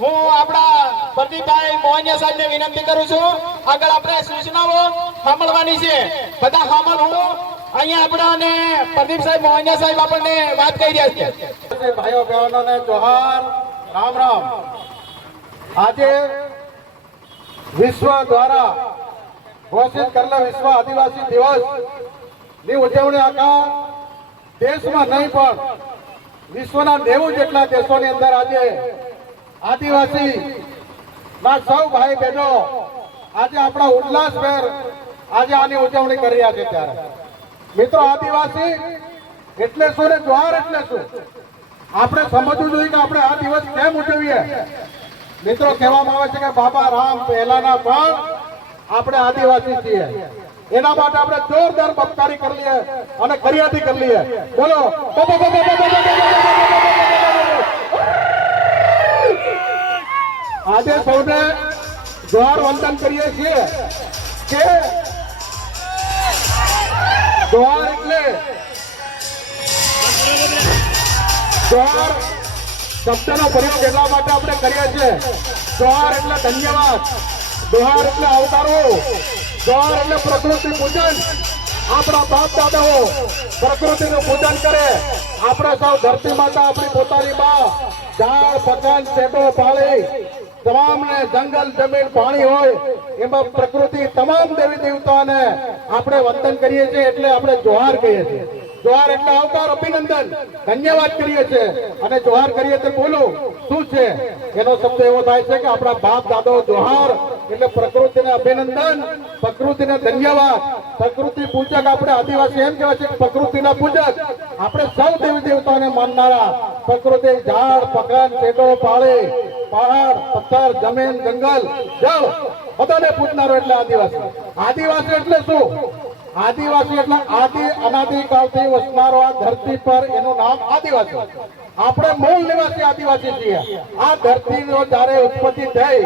હું આપણા પ્રદીપભાઈ મોહનિયા સાહેબને વિનંતી કરું છું. આગળ આપણે સૂચનાઓ સાંભળવાની છે. બધા સાંભળવું વિશ્વ દ્વારા વિશ્વ આદિવાસી દિવસની ઉજવણી આખા દેશમાં નહીં પણ વિશ્વના નેવું જેટલા દેશોની અંદર આજે આદિવાસી ના સૌ ભાઈ બહેનો આજે આપણા ઉલ્લાસભેર આજે આની ઉજવણી કરી રહ્યા છે ત્યારે. મિત્રો, આદિવાસી એટલે શું ને જ્વાર એટલે શું? આપણે સમજવું જોઈએ કે આપણે આ દિવસ કેમ ઉજવીએ? મિત્રો, કહેવામાં આવે છે કે બાબા રામ પહેલાના પણ આપણે આદિવાસી છીએ. એના માટે આપણે જોરદાર બપકારી કરી લઈએ અને ફરિયાદી કરી બોલો. આજે સૌને જોહાર વંદન કરીએ છીએ કે જોહાર એટલે જોહાર શબ્દનો પ્રયોગ એટલા માટે આપણે કરીએ છીએ જોહાર એટલે ધન્યવાદ જોહાર એટલે આવકારો જોહાર એટલે પ્રકૃતિ પૂજન. આપણા બાપ દાદાઓ પ્રકૃતિનું પૂજન કરે. આપણે સૌ ધરતી માતા આપણી પોતાની માં ઝાડ પકન શેડો પાળી. તમામને જંગલ, જમીન, પાણી હોય, એમાં પ્રકૃતિ તમામ દેવી દેવતાઓને આપણે વંદન કરીએ છીએ એટલે આપણે જોહાર કહીએ છીએ. જોહાર એટલે આવકાર અભિનંદન. ધન્યવાદ કરીએ છીએ. અને જોહાર કરીએ તો બોલો, શું છે? એનો શબ્દ એવો થાય છે કે આપણા બાપ દાદો જોહાર એટલે પ્રકૃતિને અભિનંદન, પ્રકૃતિને ધન્યવાદ. પ્રકૃતિ પૂજક આપણે આદિવાસી એમ કહેવાય છે પ્રકૃતિના પૂજક. આપણે સૌ દેવી દેવતાઓને માનનારા. પ્રકૃતિ ઝાડ પકડ શેડો પાળે, પહાડ, પથ્થર, જમીન, જંગલ, જળ, બધાને પૂજનારો એટલે આદિવાસી. આદિવાસી એટલે શું? આદિવાસી એટલે આદિ અનાદિ કાળથી વસનારો આ ધરતી પર એનું નામ આદિવાસી. આપણે મૂળ નિવાસી આદિવાસી છીએ. આ ધરતીનો જ્યારે ઉત્પત્તિ થઈ,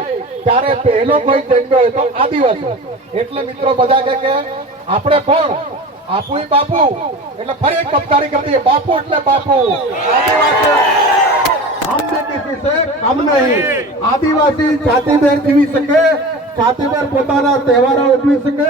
ત્યારે પહેલો કોઈ જન્મ્યો તો આદિવાસી. એટલે મિત્રો બધા કે આપણે પણ આપુ બાપુ. એટલે ફરી એક પપકારી કરી દઈએ બાપુ એટલે બાપુ. આદિવાસી. આદિવાસી જાતિભેર જીવી શકે, જાતિભેર પોતાના તહેવારો ઉજવી શકે.